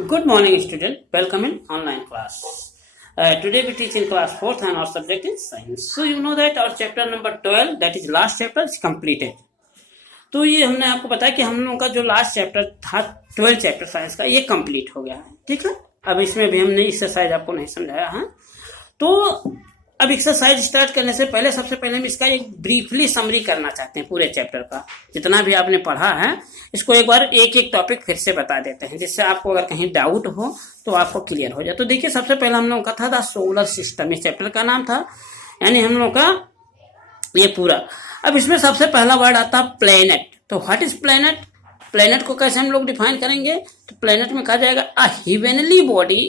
Good morning, student. Welcome in online class. Today we teach in class 4th and our subject is science. So you know that our chapter number 12, that is last chapter, is completed. तो ये हमने आपको बताया कि हम लोगों का जो लास्ट चैप्टर था 12 चैप्टर साइंस का ये कंप्लीट हो गया है। ठीक है, अब इसमें भी हमने एक्सरसाइज आपको नहीं समझाया है। तो अब एक्सरसाइज स्टार्ट करने से पहले सबसे पहले हम इसका एक ब्रीफली समरी करना चाहते हैं। पूरे चैप्टर का जितना भी आपने पढ़ा है इसको एक बार एक एक टॉपिक फिर से बता देते हैं, जिससे आपको अगर कहीं डाउट हो तो आपको क्लियर हो जाए। तो देखिए, सबसे पहले हम लोगों का था द सोलर सिस्टम, इस चैप्टर का नाम था, यानी हम लोगों का ये पूरा। अब इसमें सबसे पहला वर्ड आता है प्लेनेट। तो व्हाट इज प्लेनेट? प्लेनेट को कैसे हम लोग डिफाइन करेंगे? तो प्लेनेट में कहा जाएगा अ heavenly body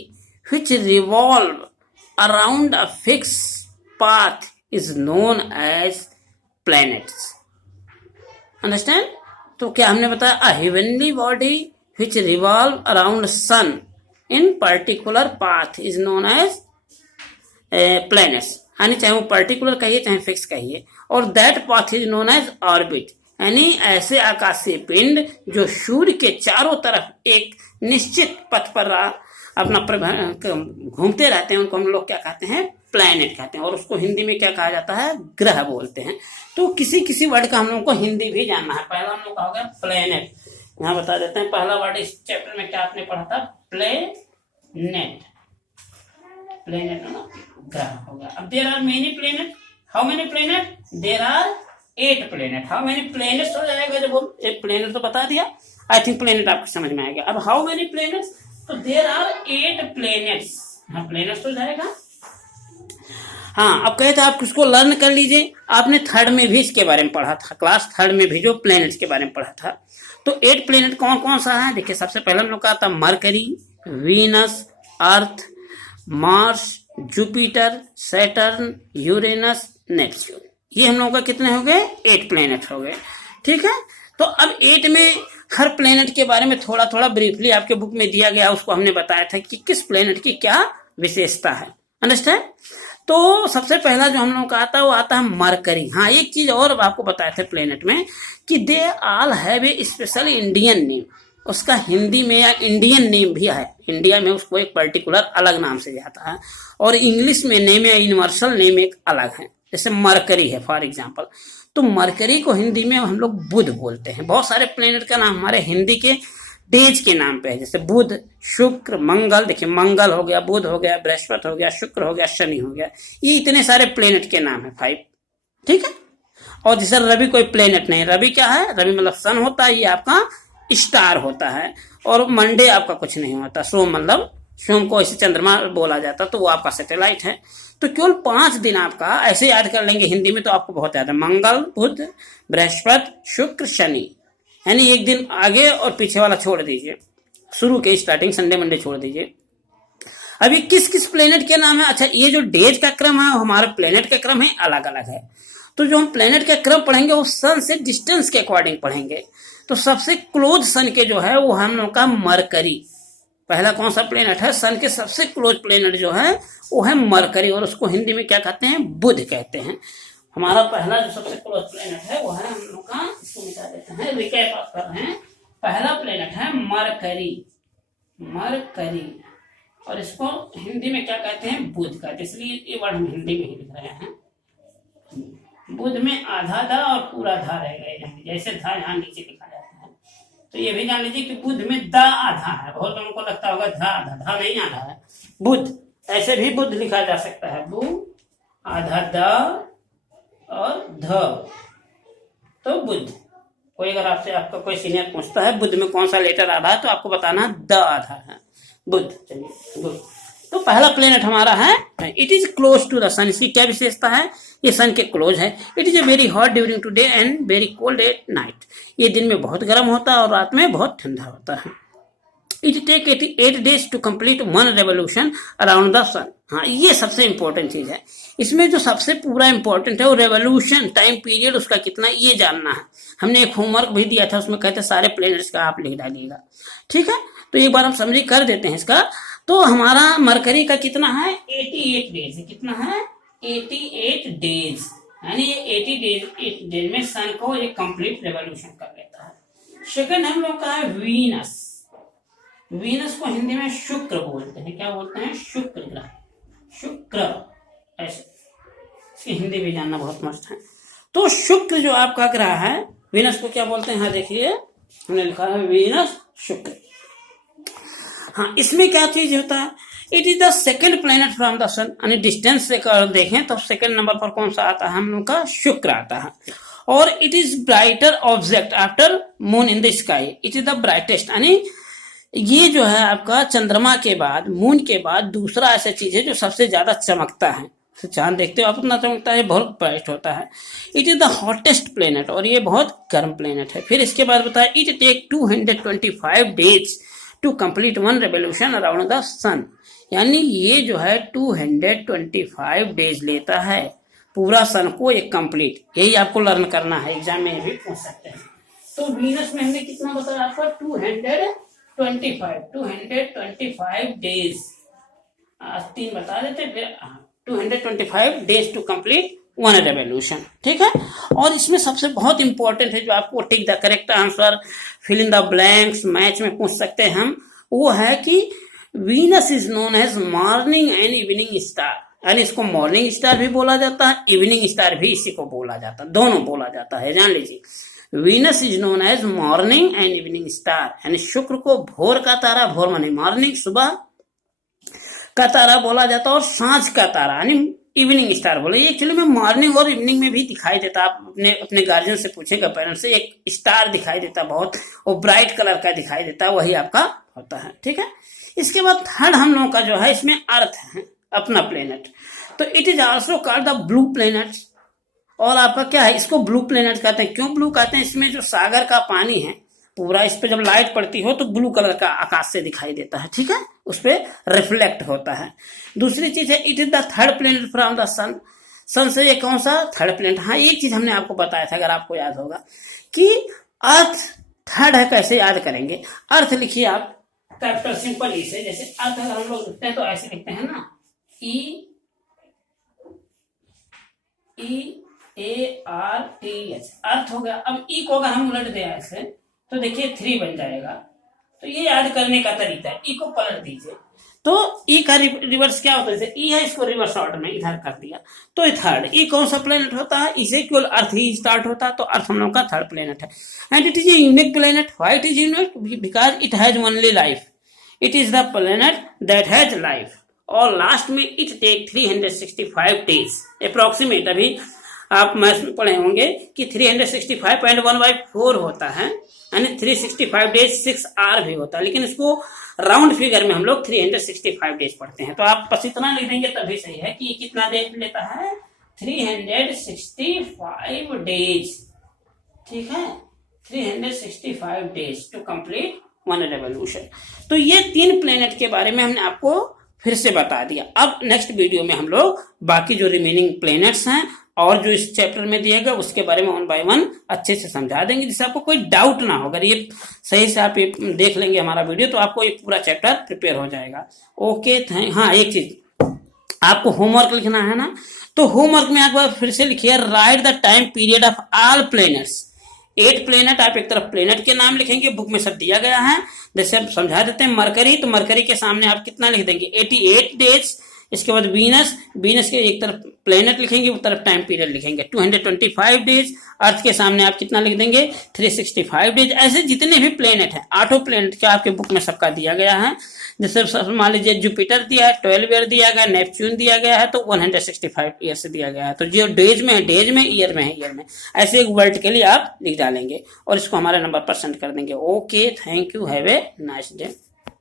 which revolve around a fix path is known as planets. Understand? तो क्या हमने बताया? A heavenly body which revolve around sun in particular path is known as planets. यानी चाहे वो पर्टिकुलर कहिए चाहे फिक्स कहिए, और that path is known as orbit, यानी ऐसे आकाशीय पिंड जो सूर्य के चारों तरफ एक निश्चित पथ पर अपना घूमते रहते हैं, उनको हम लोग क्या कहते हैं? प्लैनेट कहते हैं। और उसको हिंदी में क्या कहा जाता है? ग्रह बोलते हैं। तो किसी किसी वर्ड का हम लोगों को हिंदी भी जानना है। पहला हम लोग का हो गया प्लैनेट, यहाँ बता देते हैं। पहला वर्ड इस चैप्टर में क्या आपने पढ़ा था? प्लेनेट। प्लेनेट ग्रह हो गया। अब there are many planet. How many planet? There are 8 planet. How many planets हो जाएगा जब हम एक प्लेनेट तो बता दिया, आई थिंक प्लेनेट आपको समझ में आएगा। अब हाउ मेनी प्लेनेट्स? तो देयर आर 8 प्लेनेट्स। हाँ, प्लेनेट्स हो जाएगा। हाँ, अब कहते हैं आप किसको लर्न कर लीजिए। आपने थर्ड में भी इसके बारे में पढ़ा था, क्लास थर्ड में भी जो प्लेनेट्स के बारे में पढ़ा था। तो 8 प्लेनेट कौन कौन सा है? देखिए, सबसे पहले हम लोग का था Mercury, Venus, Earth, Mars, Jupiter, Saturn, Uranus, Neptune. ये हम लोगों का कितने हो गए? 8 प्लेनेट हो गए। ठीक है, तो अब 8 में हर प्लेनेट के बारे में थोड़ा थोड़ा ब्रीफली आपके बुक में दिया गया, उसको हमने बताया था कि किस प्लेनेट की क्या विशेषता है। अंडरस्टैंड? तो सबसे पहला जो हम लोगों का आता है वो आता है मरकरी। हाँ, एक चीज और आपको बताए थे प्लेनेट में कि they all have a special Indian name. उसका हिंदी में या इंडियन नेम भी है, इंडिया में उसको एक पर्टिकुलर अलग नाम से जाता है, और इंग्लिश में नेम या यूनिवर्सल नेम एक अलग है। जैसे मरकरी है फॉर एग्जाम्पल, तो मरकरी को हिंदी में हम लोग बुध बोलते हैं। बहुत सारे प्लेनेट का नाम हमारे हिंदी के डेज के नाम पे है, जैसे बुध, शुक्र, मंगल। देखिए, मंगल हो गया, बुध हो गया, बृहस्पति हो गया, शुक्र हो गया, शनि हो गया। ये इतने सारे प्लेनेट के नाम है 5। ठीक है, और जैसे रवि कोई प्लेनेट नहीं। रवि क्या है? रवि मतलब सन होता है, ये आपका स्टार होता है। और मंडे आपका कुछ नहीं होता। सोम मतलब सोम को ऐसे चंद्रमा बोला जाता, तो वो आपका सैटेलाइट है। तो केवल 5 दिन आपका ऐसे याद कर लेंगे हिंदी में तो आपको बहुत याद है। मंगल, बुध, बृहस्पति, शुक्र, शनि, यानी एक दिन आगे और पीछे वाला छोड़ दीजिए, शुरू के स्टार्टिंग संडे मंडे छोड़ दीजिए। अभी किस किस प्लेनेट के नाम है? अच्छा, ये जो डेज का क्रम है हमारे प्लेनेट का क्रम है अलग अलग है। तो जो हम प्लेनेट का क्रम पढ़ेंगे वो सन से डिस्टेंस के अकॉर्डिंग पढ़ेंगे। तो सबसे क्लोज सन के जो है वो हम लोग का मरकरी। पहला कौन सा प्लेनेट है? सन के सबसे क्लोज प्लेनेट जो है वो है मरकरी, और उसको हिंदी में क्या कहते हैं? बुध कहते हैं। हमारा पहला जो सबसे क्लोज प्लेनेट है वो है हम लोग का, इसको मिटा देते हैं, रिकैप आप कर रहे हैं। पहला प्लेनेट है मरकरी, मरकरी, और इसको हिंदी में क्या कहते हैं? बुध कहते हैं। इसलिए ये वर्ड हम हिंदी में ही लिख रहे हैं। बुध में आधा धा और पूरा धा रहेगा, जैसे धा यहाँ नीचे लिखा जाता है। तो ये भी जान लीजिए कि बुध में दा आधा है। बहुत लोगों को लगता होगा धा आधा, धा नहीं आधा है। बुध ऐसे भी बुध लिखा जा सकता है, बु आधा दा और ध, तो बुध। कोई अगर आपसे आपका कोई सीनियर पूछता है बुध में कौन सा लेटर आधा है, तो आपको बताना द आधा है, बुध। चलिए, बुध। तो पहला प्लेनेट हमारा है, it is close to the sun. इसकी क्या विशेषता है? ये सन के क्लोज है। It is a very hot during today and very cold at night. ये दिन में बहुत गर्म होता है और रात में बहुत ठंडा होता है। It take 88 days to complete 1 revolution around the sun. हाँ, ये सबसे इंपॉर्टेंट चीज है। इसमें जो सबसे पूरा इंपॉर्टेंट है वो रेवोल्यूशन टाइम पीरियड उसका कितना, ये जानना है। हमने एक होमवर्क भी दिया था, उसमें कहते सारे प्लेनेट्स का आप लिख डालिएगा। ठीक है, तो एक बार हम समरी कर देते हैं इसका। तो हमारा मरकरी का कितना है? 88 डेज है। कितना है? 88 डेज, यानी ये 80 डेज में सन को एक कंप्लीट रेवोल्यूशन कर लेता है। सेकंड हम लोग का है वीनस। वीनस को हिंदी में शुक्र बोलते हैं। क्या बोलते हैं? शुक्र ग्रह, शुक्र, ऐसे इसकी हिंदी भी जानना बहुत मस्त है। तो शुक्र जो आपका ग्रह है, वीनस को क्या बोलते हैं? हाँ देखिए हमने लिखा है वीनस, शुक्र। हाँ, इसमें क्या चीज होता है? It is the second planet from the sun, यानी डिस्टेंस से देखें तो सेकेंड नंबर पर कौन सा आता है? हम लोग का शुक्र आता है। और it is brighter object after moon in the sky, it is the brightest, यानी ये जो है आपका चंद्रमा के बाद, मून के बाद दूसरा ऐसा चीज है जो सबसे ज्यादा चमकता है। तो चांद देखते हो आप उतना चमकता है, बहुत ब्राइट होता है। It is the hottest planet, और ये बहुत गर्म प्लेनेट है। फिर इसके बाद बताया it take 225 days to complete one revolution around the sun, यानी ये जो है 225 डेज लेता है पूरा सन को एक कंप्लीट। यही आपको लर्न करना है, एग्जाम में भी पूछ सकते हैं। तो वीनस में हमने कितना बताया आपका? 225 डेज, 3 बता देते, फिर 225 days to complete one revolution, ठीक है। और इसमें सबसे बहुत इंपॉर्टेंट है जो आपको tick the correct answer, fill in the blanks, match में पूछ सकते हैं हम, वो है कि Venus is known as morning and evening star, यानी इसको मॉर्निंग स्टार भी बोला जाता है, इवनिंग स्टार भी इसी को बोला जाता है, दोनों बोला जाता है, जान लीजिए। Venus is known as morning and evening star, यानी शुक्र को भोर का तारा, भोर माने मॉर्निंग, सुबह का तारा बोला जाता है, और सांझ का तारा यानी इवनिंग स्टार बोले। ये एक्चुअली में मॉर्निंग और इवनिंग में भी दिखाई देता। आप अपने गार्जियन से पूछेगा, पेरेंट्स से, एक स्टार दिखाई देता बहुत, वो ब्राइट कलर का दिखाई देता, वही आपका होता है, ठीक है। इसके बाद थर्ड हम लोगों का जो है इसमें अर्थ है, अपना प्लेनेट। तो it is also called the blue planet, और आपका क्या है, इसको ब्लू प्लेनेट कहते हैं। क्यों ब्लू कहते हैं? इसमें जो सागर का पानी है पूरा, इस पे जब लाइट पड़ती हो तो ब्लू कलर का आकाश से दिखाई देता है, ठीक है, उस पे रिफ्लेक्ट होता है। दूसरी चीज है it is the third planet from the sun, sun से ये कौन सा? Third planet. हाँ, एक चीज हमने आपको बताया था, अगर आपको याद होगा, कि अर्थ थर्ड है। कैसे याद करेंगे? अर्थ लिखिए आप कैपिटल सिंपल ई से, जैसे अर्थ अगर हम लोग लिखते हैं तो ऐसे लिखते हैं ना, ई ARTH, अर्थ हो गया। अब ई को अगर हम उलट दें ऐसे तो देखिए 3 बन जाएगा। तो ये याद करने का तरीका है, ई को पलट दीजिए तो ई का रिवर्स क्या होता है? जैसे ई है, इसको रिवर्स ऑर्डर में इधर कर दिया तो ये थर्ड। ई कौन सा प्लेनेट होता है? इसे केवल अर्थ ही स्टार्ट होता है, तो अर्थ हम लोग का थर्ड प्लेनेट है। And it is a unique planet. Why it is unique? Because it has only life, it is the planet that has life. और लास्ट में इट टेक 365 डेज अप्रोक्सीमेट। अभी आप मैथ्स में पढ़े होंगे कि 365.1/4 होता है, यानी 365 डेज 6 आवर भी होता है, लेकिन इसको राउंड फिगर में हम लोग 365 डेज पढ़ते हैं। तो आप बस इतना लिख देंगे तभी सही है कि कितना डेज लेता है? 365 डेज, ठीक है, 365 days to complete one revolution. तो ये 3 प्लेनेट के बारे में हमने आपको फिर से बता दिया। अब नेक्स्ट वीडियो में हम लोग बाकी जो रिमेनिंग प्लेनेट्स हैं और जो इस चैप्टर में दिया गया उसके बारे में 1 by 1 अच्छे से समझा देंगे, जिससे आपको कोई डाउट ना हो। अगर ये सही से आप ये देख लेंगे हमारा वीडियो तो आपको ये पूरा चैप्टर प्रिपेयर हो जाएगा। Okay, thank. हाँ, एक चीज आपको होमवर्क लिखना है ना, तो होमवर्क में एक बार फिर से लिखिए, right the time period of all planets. 8 planet, आप एक तरफ प्लेनेट के नाम लिखेंगे, बुक में सब दिया गया है। जैसे आप समझा देते हैं मरकरी, तो मरकरी के सामने आप कितना लिख देंगे? 88 डेज। इसके बाद वीनस, वीनस के एक तरफ प्लेनेट लिखेंगे, एक तरफ टाइम पीरियड लिखेंगे, 225 डेज। अर्थ के सामने आप कितना लिख देंगे? 365 डेज। ऐसे जितने भी प्लेनेट हैं, 8 प्लेनेट के आपके बुक में सबका दिया गया है। जैसे मान लीजिए जुपिटर दिया है, 12 ईयर दिया गया, नेपच्यून दिया गया है, तो 165 ईयर से दिया गया है। तो जो डेज में है डेज में, ईयर में है ईयर में, ऐसे एक वर्ड के लिए आप लिख डालेंगे और इसको हमारे नंबर पर सेंड कर देंगे। Okay, thank you, have a nice day.